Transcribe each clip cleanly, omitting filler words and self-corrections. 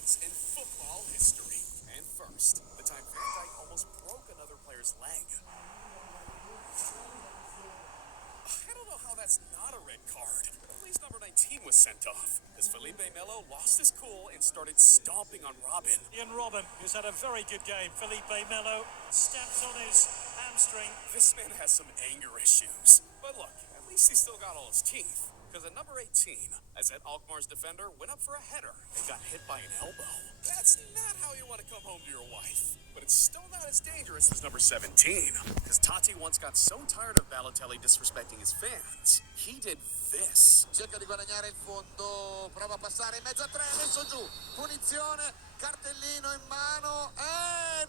moments in football history. And first, the time Van Dijk almost broke another player's leg. I don't know how that's not a red card. At least number 19 was sent off, as Felipe Melo lost his cool and started stomping on Robin. Ian Robin, who's had a very good game. Felipe Melo steps on his hamstring. This man has some anger issues. But look, at least he still got all his teeth. Because at number 18, Azet Alkmaar's defender went up for a header and got hit by an elbow. That's not how you want to come home to your wife. But it's still not as dangerous as number 17. Because Totti once got so tired of Balotelli disrespecting his fans, he did this. Cerca di guadagnare il fondo, prova a passare in mezzo a tre, messo giù, punizione, cartellino in mano,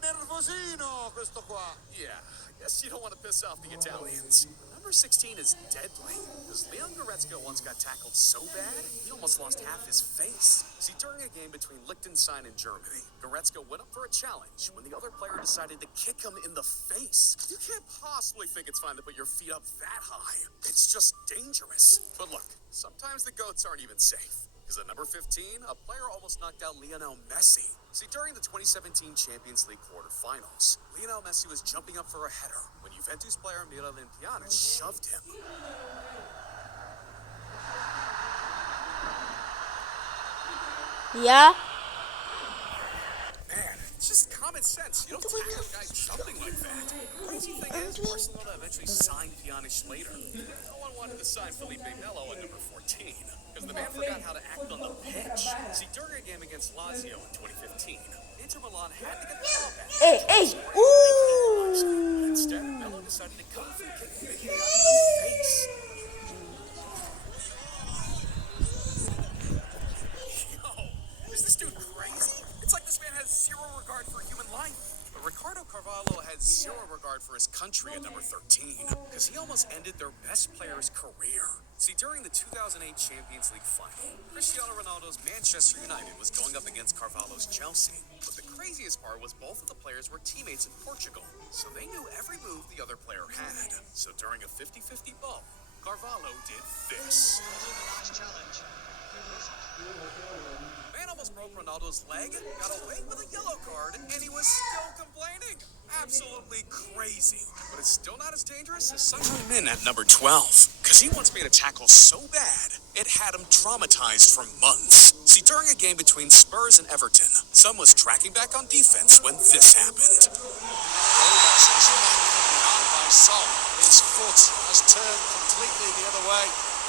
nervosino questo qua. Yeah, I guess you don't want to piss off the Italians. Number 16 is deadly, because Leon Goretzka once got tackled so bad, he almost lost half his face. See, during a game between Liechtenstein and Germany, Goretzka went up for a challenge when the other player decided to kick him in the face. You can't possibly think it's fine to put your feet up that high. It's just dangerous. But look, sometimes the GOATs aren't even safe. Because at number 15, a player almost knocked out Lionel Messi. See, during the 2017 Champions League quarterfinals, Lionel Messi was jumping up for a header when Juventus player Miralem Pjanic shoved him. Yeah. Man, it's just common sense. You don't tackle a guy jumping like that. Crazy thing is, Barcelona eventually signed Pjanic later. No one wanted to sign Felipe Melo at number 14. Because the man forgot how to act on the pitch. See, during a game against Lazio in 2015, Inter Milan had to get the ball back. Hey. Ooh. Instead, Melo decided to come for kicking the guy in the face. Yo, is this dude crazy? It's like this man has zero regard for human life. But Ricardo Carvalho had zero regard for his country at number 13, because he almost ended their best player's career. See, during the 2008 Champions League final, Cristiano Ronaldo's Manchester United was going up against Carvalho's Chelsea. But the craziest part was both of the players were teammates in Portugal, so they knew every move the other player had. So during a 50-50 ball, Carvalho did this. Nice challenge. Man almost broke Ronaldo's leg, got away with a yellow card, and he was still complaining. Absolutely crazy. But it's still not as dangerous as Son Heung-min at number 12, because he once made a tackle so bad, it had him traumatized for months. See, during a game between Spurs and Everton, Son was tracking back on defense when this happened. By Son, his foot has turned completely the other way.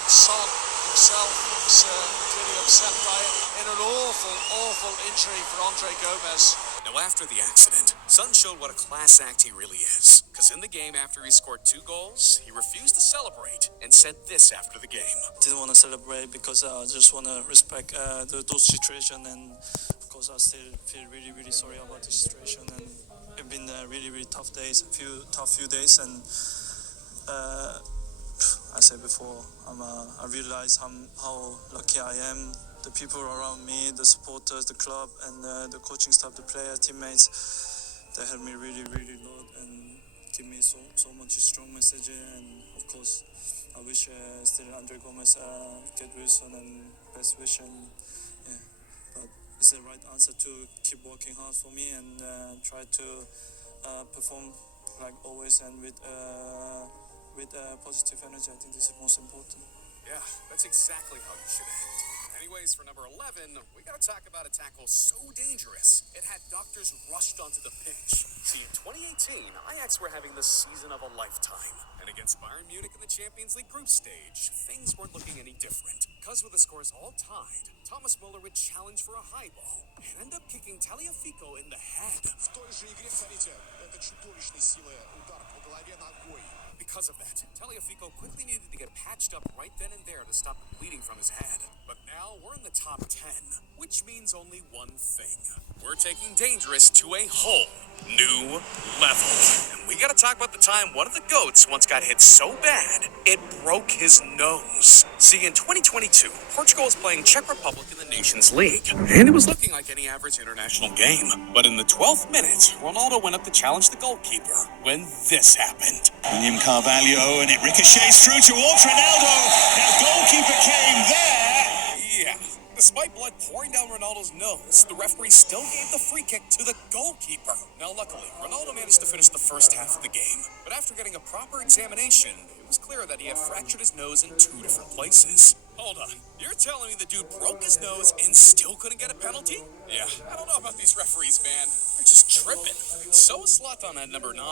Son himself was clearly upset by it. In an awful injury for Andre Gomez. Now, after the accident, Son showed what a class act he really is. Because in the game after he scored 2 goals, he refused to celebrate and said this after the game. Didn't want to celebrate because I just want to respect those situations, and of course I still feel really sorry about this situation, and it's been really tough days, tough few days, and I said before, I realize how lucky I am. The people around me, the supporters, the club, and the coaching staff, the players, teammates, they helped me really a lot and give me so much strong message. And of course, I wish still Andre Gomez get well soon and best wish. And yeah, but it's the right answer to keep working hard for me and try to perform like always and with positive energy. I think this is most important. Yeah, that's exactly how you should act. Anyways, for number 11, we gotta talk about a tackle so dangerous, it had doctors rushed onto the pitch. See, in 2018, Ajax were having the season of a lifetime. And against Bayern Munich in the Champions League group stage, things weren't looking any different. Because with the scores all tied, Thomas Muller would challenge for a high ball and end up kicking Tagliafico in the head. Because of that, Tagliafico quickly needed to get patched up right then and there to stop the bleeding from his head. But now we're in the top 10, which means only one thing. We're taking Dangerous to a whole new level. And we gotta talk about the time one of the GOATs once got hit so bad, it broke his nose. See, in 2022, Portugal was playing Czech Republic in the Nations League, and it was looking like any average international game. But in the 12th minute, Ronaldo went up to challenge the goalkeeper when this happened. William Carvalho, and it ricochets through towards Ronaldo. Now goalkeeper came there. Yeah, the Despite blood pouring down Ronaldo's nose, the referee still gave the free kick to the goalkeeper. Now, luckily, Ronaldo managed to finish the first half of the game. But after getting a proper examination, it was clear that he had fractured his nose in 2 different places. Hold on. You're telling me the dude broke his nose and still couldn't get a penalty? Yeah, I don't know about these referees, man. They're just tripping. So is Zlatan at number 9,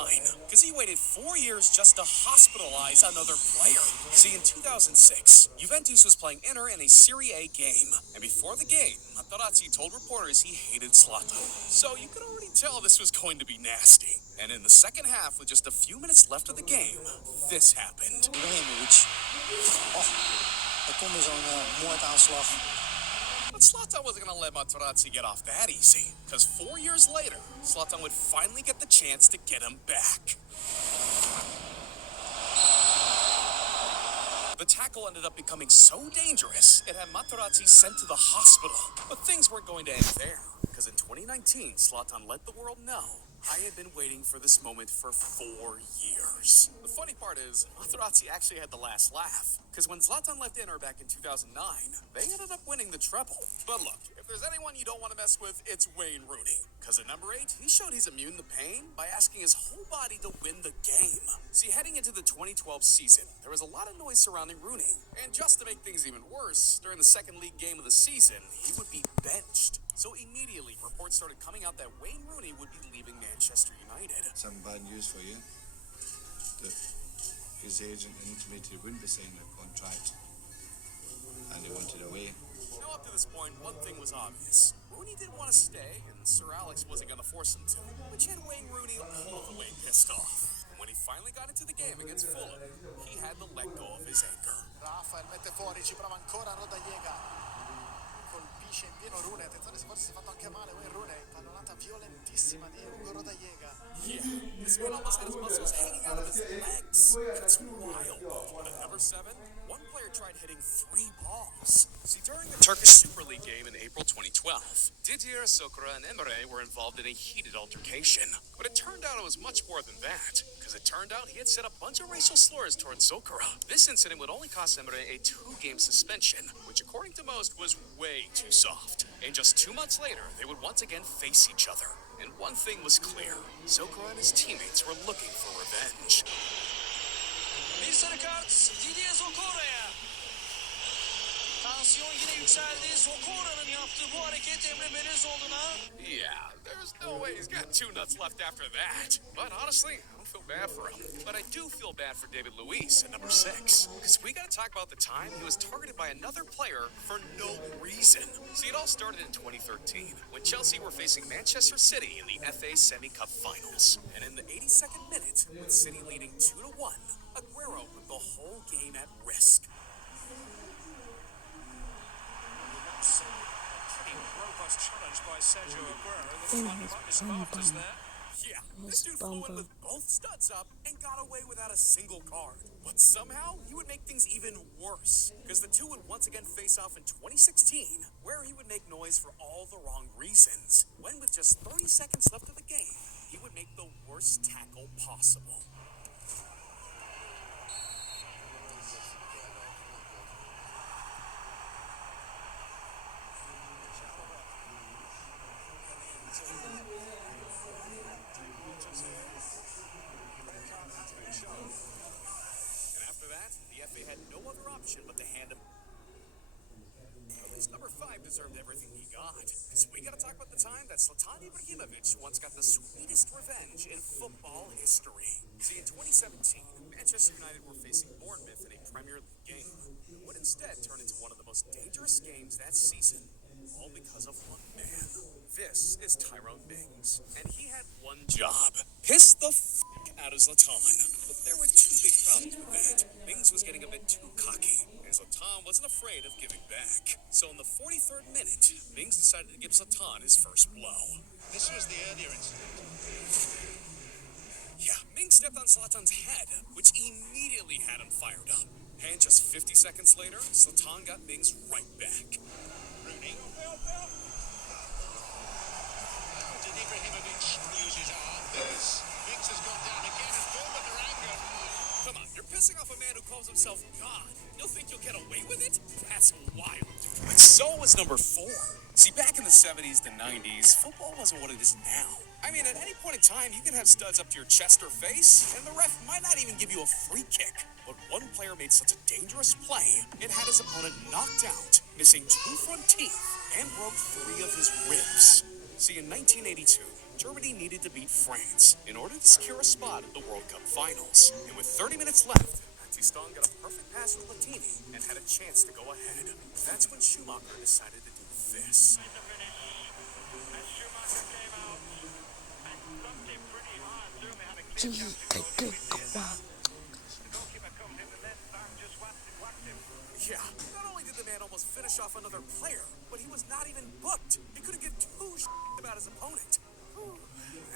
because he waited 4 years just to hospitalize another player. See, in 2006, Juventus was playing Inter in a Serie A game, and before the game, Materazzi told reporters he hated Zlatan. So you could already tell this was going to be nasty. And in the second half, with just a few minutes left of the game, this happened. Er komt weer zo'n moordaanslag. But Zlatan wasn't going to let Materazzi get off that easy, because 4 years later, Zlatan would finally get the chance to get him back. The tackle ended up becoming so dangerous, it had Materazzi sent to the hospital. But things weren't going to end there, because in 2019, Zlatan let the world know, I had been waiting for this moment for 4 years. The funny part is, Materazzi actually had the last laugh, because when Zlatan left Inter back in 2009, they ended up winning the treble. But look, if there's anyone you don't want to mess with, it's Wayne Rooney. Because at number 8, he showed he's immune to pain by asking his whole body to win the game. See, heading into the 2012 season, there was a lot of noise surrounding Rooney. And just to make things even worse, during the second league game of the season, he would be benched. So immediately, reports started coming out that Wayne Rooney would be leaving Manchester United. Some bad news for you. That his agent intimated he wouldn't be signing a contract, and he wanted away. Now, up to this point, one thing was obvious. Rooney didn't want to stay, and Sir Alex wasn't going to force him to, which had Wayne Rooney all the way pissed off. And when he finally got into the game against Fulham, he had to let go of his anger. Rafael mette fuori, ci prova ancora Rodallega. Colpisce in pieno Rooney, attenzione se forse si è fatto anche male Wayne Rooney, pallonata violentissima di Hugo Rodallega. Yeah, this man almost had his muscles hanging out of his legs. It's wild. But at number 7, one player tried hitting 3 balls. See, during the Turkish Super League game in April 2012, Didier Sokora and Emre were involved in a heated altercation. But it turned out it was much more than that, because it turned out he had said a bunch of racial slurs towards Sokora. This incident would only cost Emre a 2-game suspension, which according to most was way too soft. And just 2 months later, they would once again face each other. And one thing was clear, Sokora and his teammates were looking for revenge. Bir sarı kart Didier Zokora'ya. Tansiyon yine yükseldi. Zokora'nın yaptığı bu hareket Emre Belözoğlu'na. Yeah, there's no way he's got 2 nuts left after that. But honestly, I don't feel bad for him. But I do feel bad for David Luiz at number 6. Because we got to talk about the time he was targeted by another player for no reason. See, it all started in 2013, when Chelsea were facing Manchester City in the FA Semi-Cup Finals. And in the 82nd minute, with City leading 2-1, Aguero put the whole game at risk. Pretty robust challenge by Sergio Aguero. The front of his markers there. Yeah, this dude flew in with both studs up and got away without a single card. But somehow, he would make things even worse, because the two would once again face off in 2016, where he would make noise for all the wrong reasons. When with just 30 seconds left of the game, he would make the worst tackle possible. Had no other option but to hand him. At least number 5 deserved everything he got. Because we got to talk about the time that Zlatan Ibrahimovic once got the sweetest revenge in football history. See, in 2017, Manchester United were facing Bournemouth in a Premier League game. It would instead turn into one of the most dangerous games that season, all because of one man. This is Tyrone Mings, and he had one job: piss the out of Zlatan. But there were 2 big problems with that. Mings was getting a bit too cocky, and Zlatan wasn't afraid of giving back. So in the 43rd minute, Mings decided to give Zlatan his first blow. This was the earlier incident. Yeah, Mings stepped on Zlatan's head, which immediately had him fired up. And just 50 seconds later, Zlatan got Mings right back. Rooney. Did Ibrahimovic use his arm? Mings has gone down again and Bournemouth are angered. Come on, you're pissing off a man who calls himself God. You'll think you'll get away with it? That's wild. But so was number 4. See, back in the 70s to 90s, football wasn't what it is now. I mean, at any point in time, you can have studs up to your chest or face, and the ref might not even give you a free kick. But one player made such a dangerous play, it had his opponent knocked out, missing 2 front teeth, and broke 3 of his ribs. See, in 1982, Germany needed to beat France in order to secure a spot at the World Cup Finals. And with 30 minutes left, Battiston got a perfect pass from Latini and had a chance to go ahead. That's when Schumacher decided to do this. Yeah, not only did the man almost finish off another player, but he was not even booked. He couldn't give 2 about his opponent.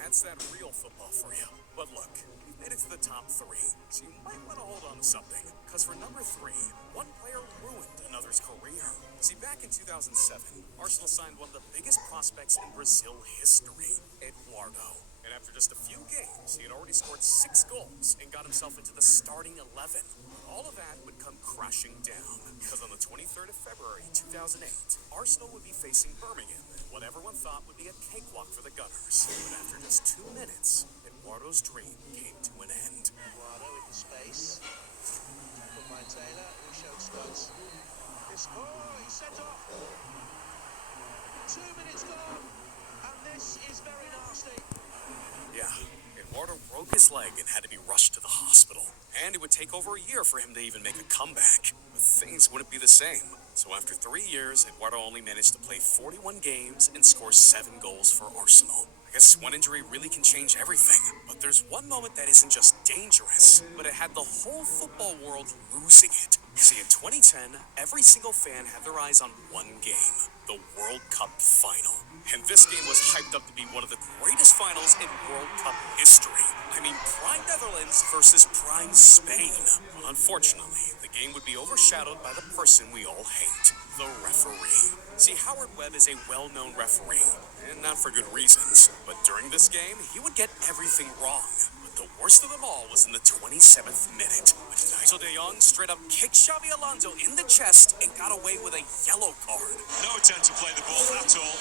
That's that real football for you. But look, we've made it to the top 3, so you might want to hold on to something. Because for number 3, one player ruined another's career. See, back in 2007, Arsenal signed one of the biggest prospects in Brazil history, Eduardo. And after just a few games, he had already scored 6 goals and got himself into the starting 11. All of that would come crashing down, because on the 23rd of February, 2008, Arsenal would be facing Birmingham, what everyone thought would be a cakewalk for the Gunners. But after just 2 minutes, Eduardo's dream came to an end. Eduardo in the space. Tackled by Taylor, who showed studs. He's sent off. 2 minutes gone, and this is very nasty. Yeah, Eduardo broke his leg and had to be rushed to the hospital. And it would take over a year for him to even make a comeback. But things wouldn't be the same. So after 3 years, Eduardo only managed to play 41 games and score 7 goals for Arsenal. I guess one injury really can change everything. But there's one moment that isn't just dangerous, but it had the whole football world losing it. See, in 2010, every single fan had their eyes on one game, the World Cup Final. And this game was hyped up to be one of the greatest finals in World Cup history. I mean, prime Netherlands versus prime Spain. Well, unfortunately, the game would be overshadowed by the person we all hate, the referee. See, Howard Webb is a well-known referee, and not for good reasons. But during this game, he would get everything wrong. But the worst of them all was in the 27th minute, when Nigel de Jong straight up kicked Xavi Alonso in the chest and got away with a yellow card. No attempt to play the ball at all.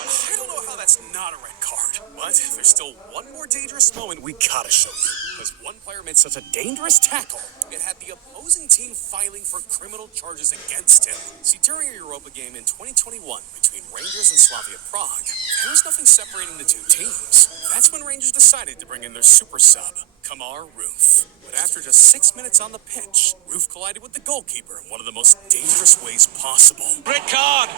I don't know how that's not a red card, but there's still one more dangerous moment we gotta show you. Because one player made such a dangerous tackle, it had the opposing team filing for criminal charges against him. See, during a Europa game in 2021 between Rangers and Slavia Prague, there was nothing separating the 2 teams. That's when Rangers decided to bring in their super sub, Kemar Roofe. But after just 6 minutes on the pitch, Roofe collided with the goalkeeper in one of the most dangerous ways possible. Red card.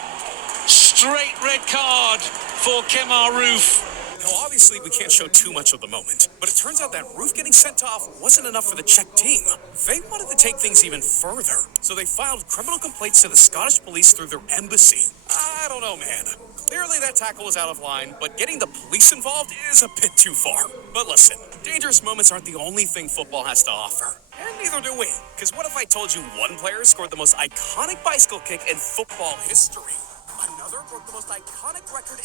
Straight red card for Kemar Roofe. Now, obviously, we can't show too much of the moment, but it turns out that Roofe getting sent off wasn't enough for the Czech team. They wanted to take things even further, so they filed criminal complaints to the Scottish police through their embassy. I don't know, man. Clearly, that tackle was out of line, but getting the police involved is a bit too far. But listen, dangerous moments aren't the only thing football has to offer. And neither do we. Because what if I told you one player scored the most iconic bicycle kick in football history? Another broke the most iconic record